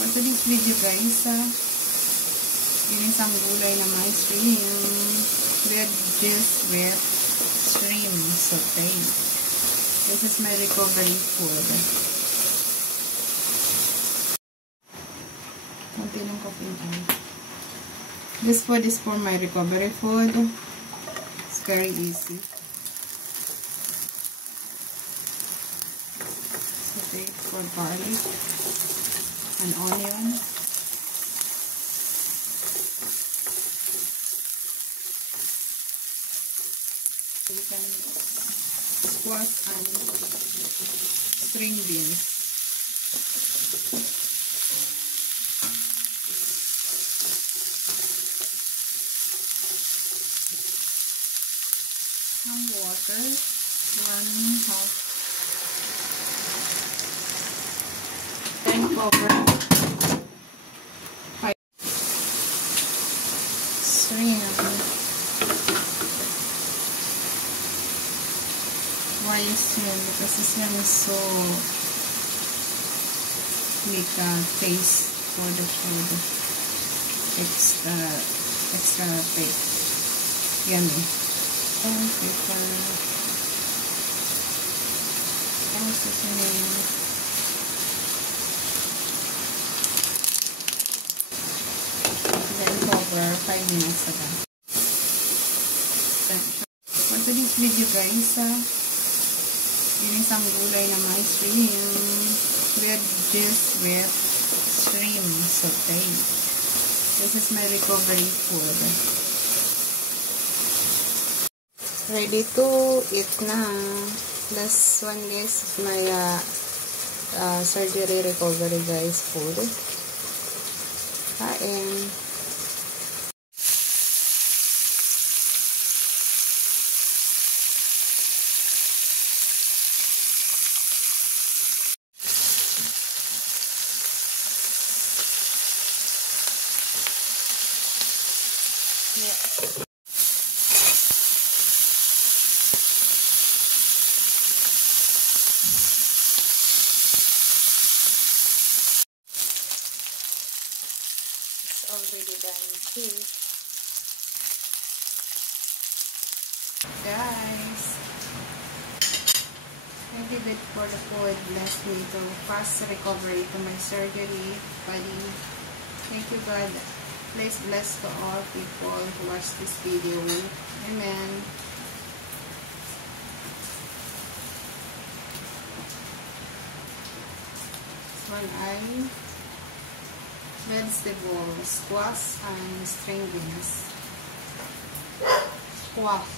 For today's video guys, ginisang gulay na may shrimp, veggies with shrimp sauté. This is my recovery food. Konti lang coffee oil. This food is for my recovery food. It's very easy. Sauté for garlic and onion. You can squash and string beans. Some water, 1/2. Then cover shrimp. Why is shrimp? Because the shrimp is so make a taste for the food. Extra yummy. And pepper. And seasoning. Then cover 5 minutes again. For today's video guys, ginisang gulay na may shrimp, veggies with shrimp sauté. This is my recovery food. Ready to eat na. Last one is my surgery recovery guys food. Kain. Yeah. Already done too. Guys, thank you God for the food. Bless me to fast recovery to my surgery body. Thank you God. Please bless to all people who watch this video. Amen. This one eye. Vegetables, squash and string beans. Squash.